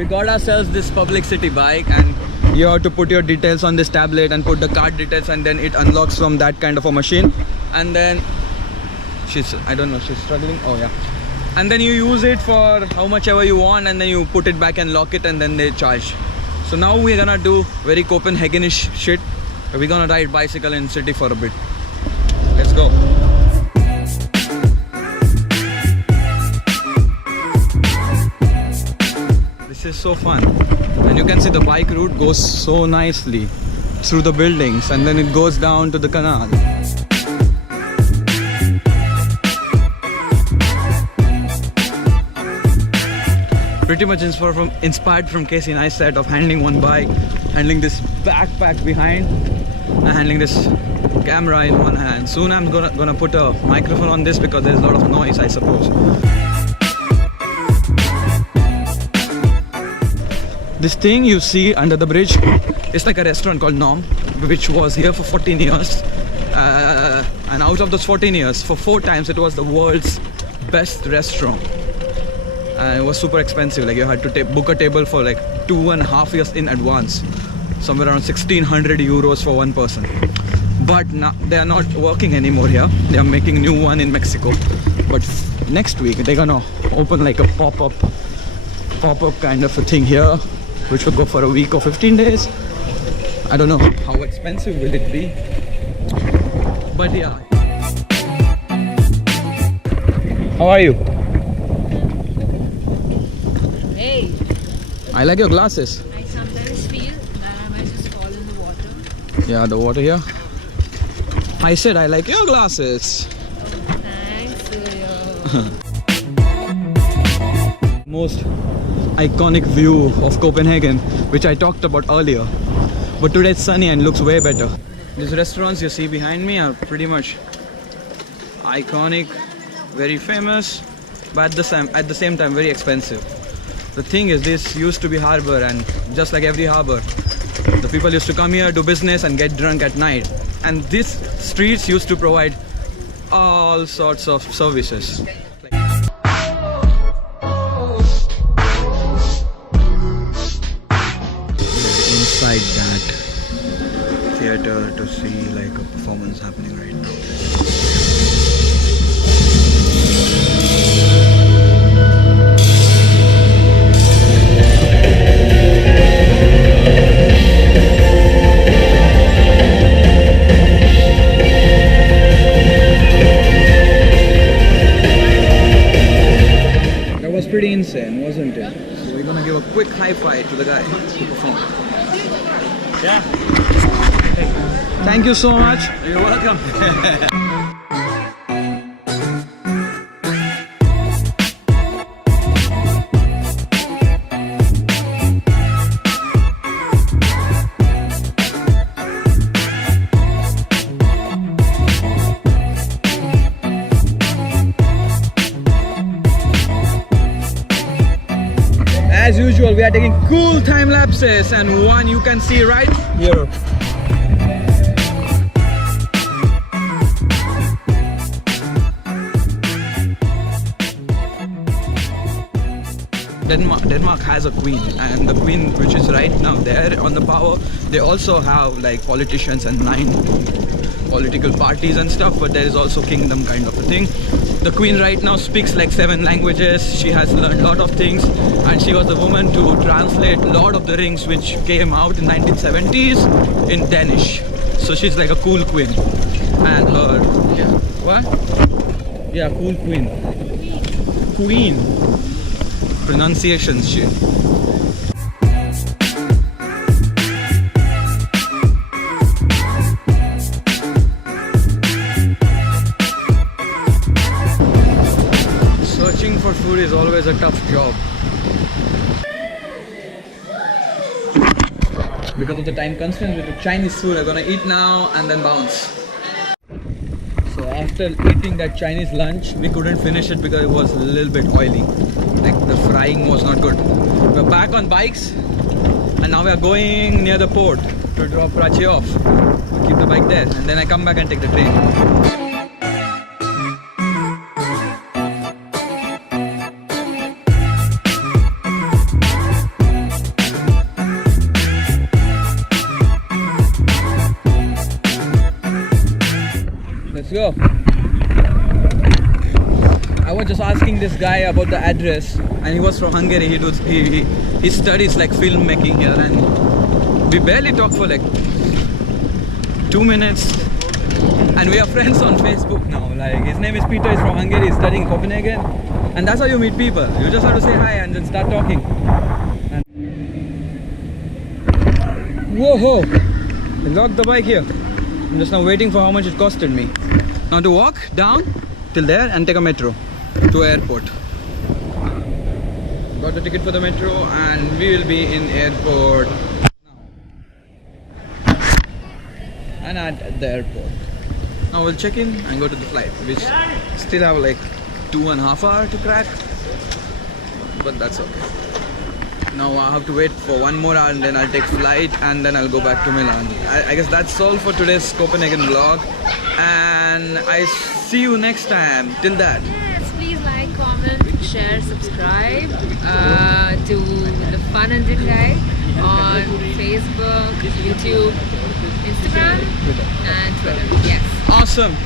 We got ourselves this publicity bike, and you have to put your details on this tablet and put the card details, and then it unlocks from that kind of a machine. And then I don't know, she's struggling. Oh yeah. And then you use it for how much ever you want, and then you put it back and lock it, and then they charge. So now we're gonna do very Copenhagenish shit. We're gonna ride bicycle in city for a bit. Let's go. This is so fun, and you can see the bike route goes so nicely through the buildings, and then it goes down to the canal. Pretty much inspired from Casey Neistat of handling one bike, handling this backpack behind, and handling this camera in one hand. Soon I'm gonna put a microphone on this because there's a lot of noise, I suppose. This thing you see under the bridge, it's like a restaurant called Nom, which was here for 14 years. And out of those 14 years, for 4 times it was the world's best restaurant. And it was super expensive, like you had to book a table for like 2.5 years in advance. Somewhere around 1600 euros for one person. But now they are not working anymore here. They are making a new one in Mexico. But next week they're gonna open like a pop-up kind of a thing here, which will go for a week or 15 days. I don't know how expensive will it be, but yeah. How are you? Hey. I like your glasses. I sometimes feel that I might just fall in the water. Yeah, the water here. I said I like your glasses. Oh, thanks to you. Most iconic view of Copenhagen, which I talked about earlier, but today it's sunny and looks way better. These restaurants you see behind me are pretty much iconic, very famous, but at the same time very expensive. The thing is, this used to be harbor, and just like every harbor, the people used to come here, do business and get drunk at night, and these streets used to provide all sorts of services. Inside that theater to see like a performance happening right now. That was pretty insane, wasn't it? So we're gonna give a quick high five to the guy who performed. Yeah. Thank you so much. You're welcome. As usual, we are taking cool time lapses, and one you can see right here. Denmark has a queen, and the queen which is right now there on the power, they also have like politicians and 9 political parties and stuff, but there is also kingdom kind of a thing. The queen right now speaks like 7 languages. She has learned a lot of things, and she was the woman to translate Lord of the Rings, which came out in 1970s in Danish. So she's like a cool queen. And her, yeah, what? Yeah, cool queen. Queen. Pronunciation shit. Searching for food is always a tough job. Because of the time constraint with the Chinese food, I'm gonna eat now and then bounce. So after eating that Chinese lunch, we couldn't finish it because it was a little bit oily. Like the frying was not good. We're back on bikes, and now we are going near the port to drop Prachi off. Keep the bike there, and then I come back and take the train. Let's go. I was just asking this guy about the address, and he was from Hungary. He studies like filmmaking here, and we barely talked for like 2 minutes, and we are friends on Facebook now. Like, his name is Peter. He's from Hungary. He's studying Copenhagen, and that's how you meet people. You just have to say hi and then start talking. And whoa! I locked the bike here. I'm just now waiting for how much it costed me. Now to walk down till there and take a metro to airport. Got the ticket for the metro and we will be in airport now. And at the airport. Now we'll check in and go to the flight, which still have like 2.5 hours to crack. But that's okay. Now I have to wait for 1 more hour and then I'll take flight and then I'll go back to Milan. I guess that's all for today's Copenhagen vlog. And I see you next time. Till that. Yes, please like, comment, share, subscribe to the Fun and Din Guy on Facebook, YouTube, Instagram, and Twitter. Yes. Awesome.